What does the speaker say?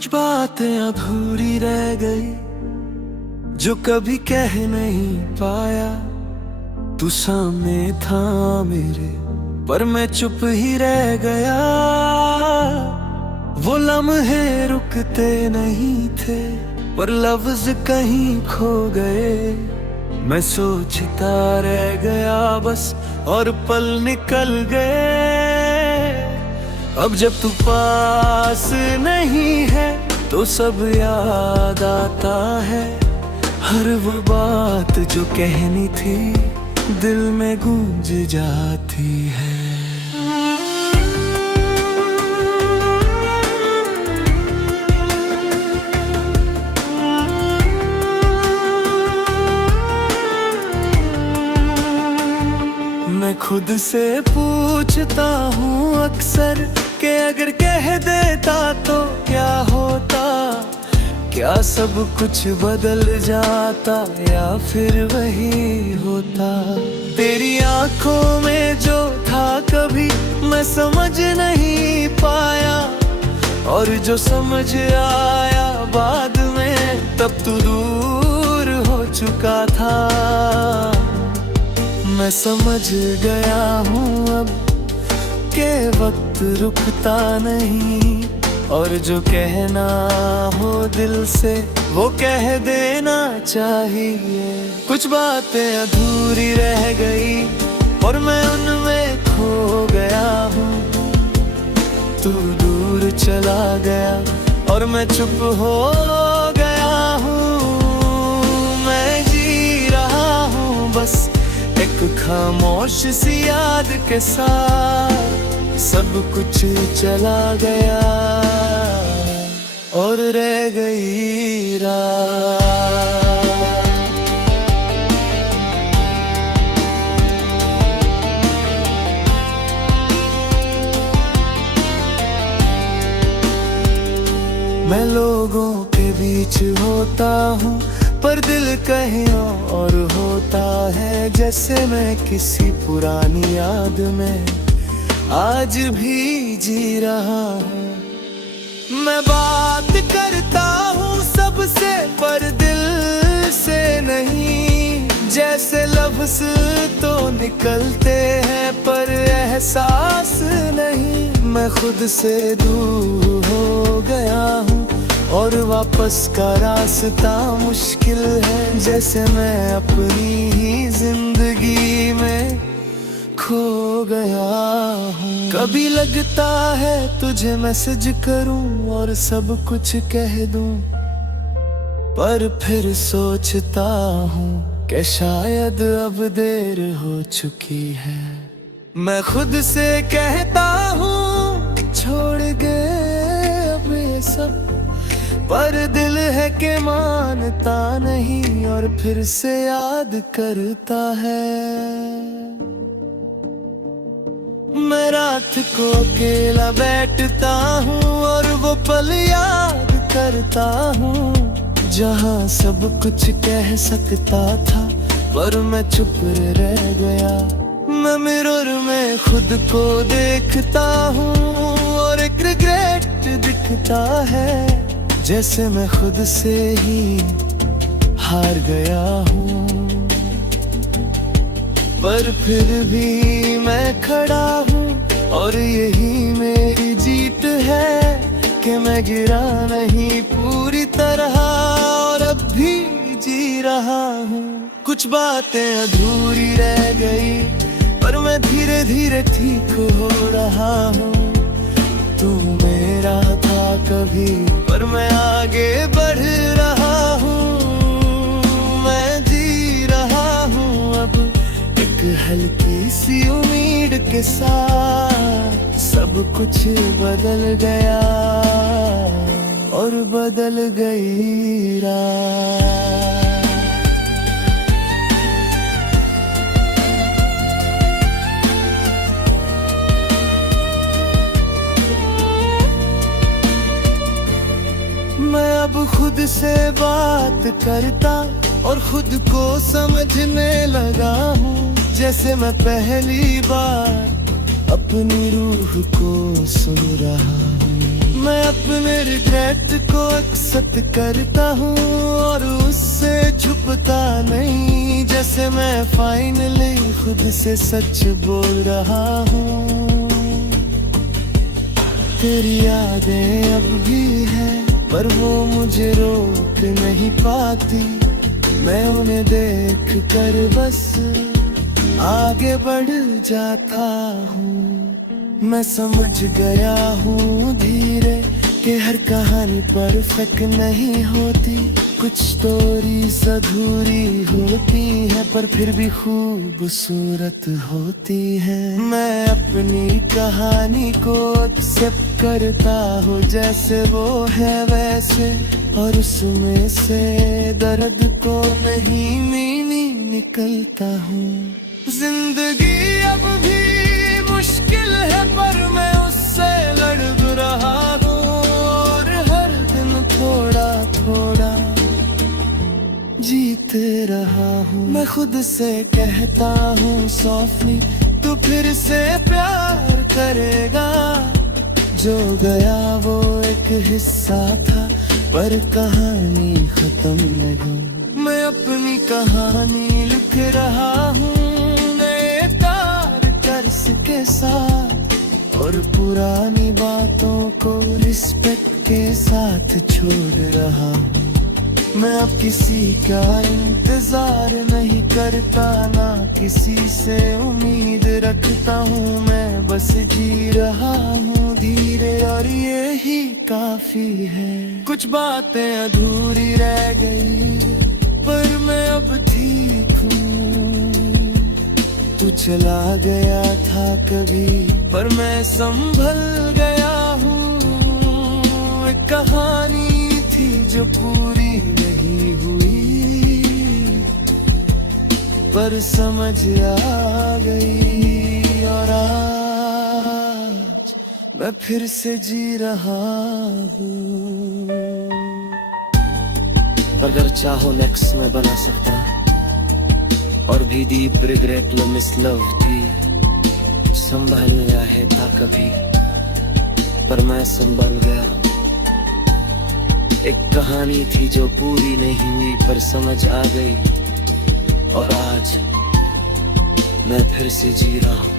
कुछ बातें अधूरी रह गई जो कभी कह नहीं पाया। तू सामने था मेरे पर मैं चुप ही रह गया। वो लम्हे रुकते नहीं थे पर लफ्ज कहीं खो गए। मैं सोचता रह गया बस और पल निकल गए। अब जब तू पास नहीं है तो सब याद आता है। हर वो बात जो कहनी थी दिल में गूंज जाती है। मैं खुद से पूछता हूँ अक्सर कि अगर कह देता तो क्या होता। क्या सब कुछ बदल जाता या फिर वही होता। तेरी आंखों में जो था कभी मैं समझ नहीं पाया, और जो समझ आया बाद में तब तू दूर हो चुका था। मैं समझ गया हूँ अब के वक्त रुकता नहीं, और जो कहना हो दिल से वो कह देना चाहिए। कुछ बातें अधूरी रह गई और मैं उनमें खो गया हूँ। तू दूर चला गया और मैं चुप हो गया हूँ। मैं जी रहा हूँ बस एक खामोश सी याद के साथ। सब कुछ चला गया और रह गई रात। मैं लोगों के बीच होता हूँ पर दिल कहीं और होता है। जैसे मैं किसी पुरानी याद में आज भी जी रहा हूँ। मैं बात करता हूँ सबसे पर दिल से नहीं। जैसे लफ्ज तो निकलते हैं पर एहसास नहीं। मैं खुद से दूर हो गया हूँ और वापस का रास्ता मुश्किल है। जैसे मैं अपनी ही जिंदगी में खो गया हूँ। कभी लगता है तुझे मैसेज करूं और सब कुछ कह दूं, पर फिर सोचता हूँ कि शायद अब देर हो चुकी है। मैं खुद से कहता हूँ छोड़ गए अब ये सब, पर दिल है कि मानता नहीं और फिर से याद करता है। मैं रात को अकेला बैठता हूँ और वो पल याद करता हूँ जहाँ सब कुछ कह सकता था पर मैं चुप रह गया। मैं मिरर में खुद को देखता हूँ और एक रिग्रेट दिखता है। जैसे मैं खुद से ही हार गया हूँ, पर फिर भी मैं खड़ा हूँ और यही मेरी जीत है कि मैं गिरा नहीं पूरी तरह और अब भी जी रहा हूँ। कुछ बातें अधूरी रह गई पर मैं धीरे धीरे ठीक हो रहा हूँ। तू मेरा था कभी पर मैं आगे बढ़ रहा हूँ। मैं जी रहा हूँ अब एक हल्की सी उम्मीद के साथ। सब कुछ बदल गया और बदल गई रात। मैं अब खुद से बात करता और खुद को समझने लगा हूँ। जैसे मैं पहली बार अपनी रूह को सुन रहा हूँ। मैं अपने रिग्रेट को एक्सेप्ट करता हूँ और उससे छुपता नहीं, जैसे मैं फाइनली खुद से सच बोल रहा हूँ। तेरी यादें अब भी हैं पर वो मुझे रोक नहीं पाती, मैं उन्हें देख कर बस आगे बढ़ जाता हूँ। मैं समझ गया हूँ धीरे कि हर कहानी परफेक्ट नहीं होती, कुछ स्टोरीज अधूरी होती है पर फिर भी खूबसूरत होती है। मैं अपनी कहानी को एक्सेप्ट करता हूँ जैसे वो है वैसे, और उसमें से दर्द को नहीं मीनिंग निकलता हूँ। जिंदगी अब भी मुश्किल है पर मैं उससे लड़ रहा हूँ, और हर दिन थोड़ा थोड़ा जीते रहा हूँ। मैं खुद से कहता हूँ सॉफ्टली तू फिर से प्यार करेगा, जो गया वो एक हिस्सा था पर कहानी खत्म नहीं। मैं अपनी कहानी लिख रहा हूँ नए तार कर्स के साथ, और पुरानी बातों को रिस्पेक्ट के साथ छोड़ रहा हूँ। मैं अब किसी का इंतजार नहीं करता, ना किसी से उम्मीद रखता हूँ, मैं बस जी रहा हूँ धीरे और ये ही काफी है। कुछ बातें अधूरी रह गई पर मैं अब ठीक हूँ। तू चला गया था कभी पर मैं संभल गया हूँ। एक कहानी थी जो पूरी नहीं हुई पर समझ आ गई, और आज मैं फिर से जी रहा हूँ। अगर चाहो नेक्स्ट में बना सकता, और भी डीप रिग्रेट लो मिस लव थी, संभालना है था कभी पर मैं संभल गया। एक कहानी थी जो पूरी नहीं हुई पर समझ आ गई, और आज मैं फिर से जी रहा हूँ।